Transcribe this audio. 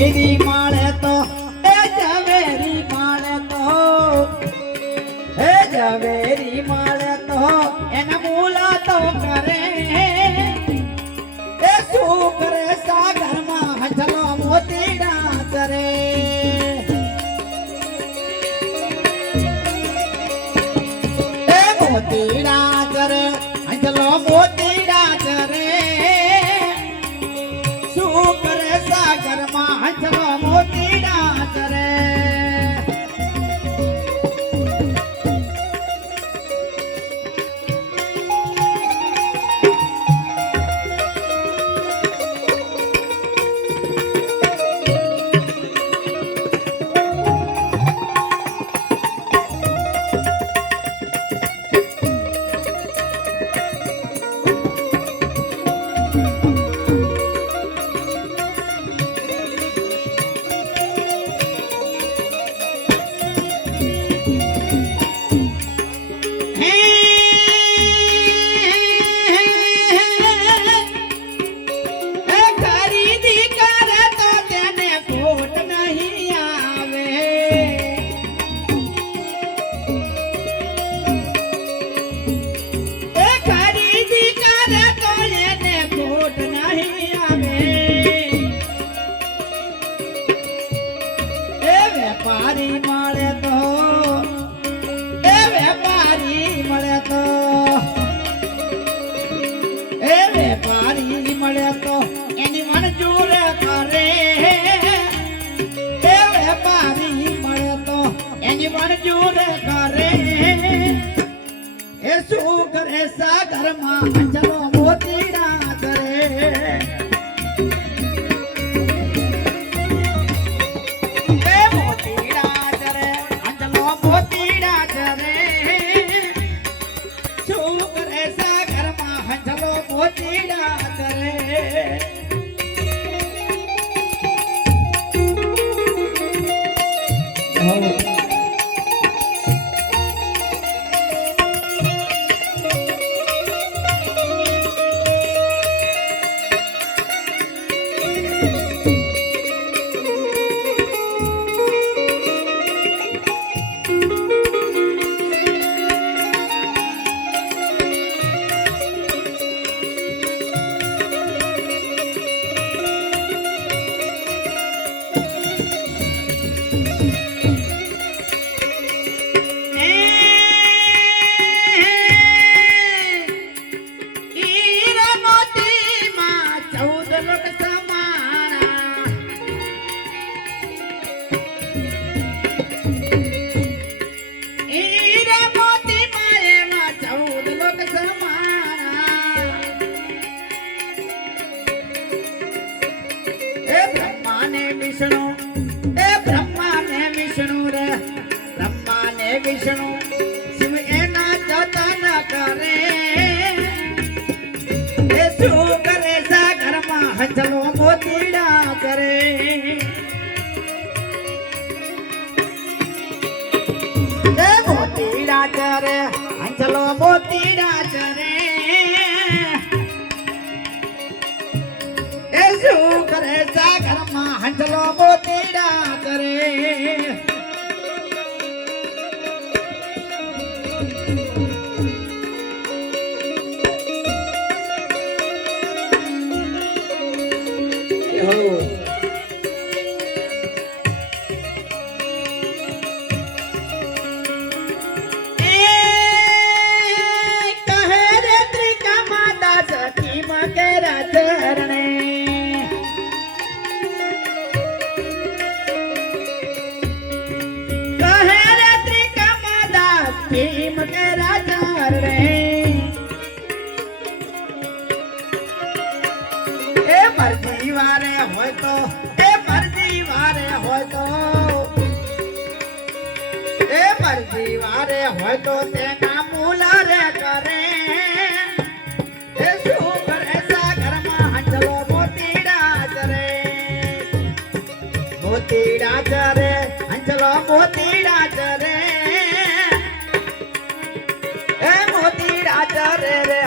நீதி પૈસા ઘરમાં ચલો મોતીડા કરે Oh. વિષ્ણુ શિવ એના જતા ના કરે એ શું કરે સા ઘરમાં હચલો મોતીડા કરે મોતીડા કરે હચલો મોતીડા કરે એ શું કરે સા ઘરમાં હચલો મોતીડા કરે Oh. મરજી વારે હોય તો તેના મૂલ રે કરે. મોતીડા ચરે. મોતીડા મોતીડા ચરે. એ રે